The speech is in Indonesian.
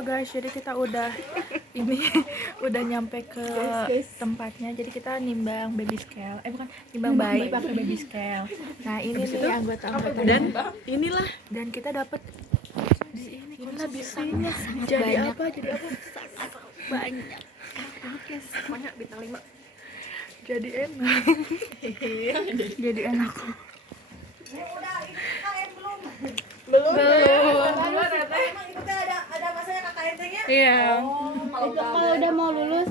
Halo guys, jadi kita udah ini udah nyampe ke tempatnya. Jadi kita nimbang baby scale. Bukan, nimbang bayi pakai baby scale. Nah, ini nih anggota-anggota Dan inilah dan kita dapat di sini inilah bisinya. jadi apa? Jadi apa? Banyak. Banyak bintang 5. Jadi enak. Jadi enak. Belum. Emang itu teh ada masanya KKN-nya? Iya. Kalau udah mau lulus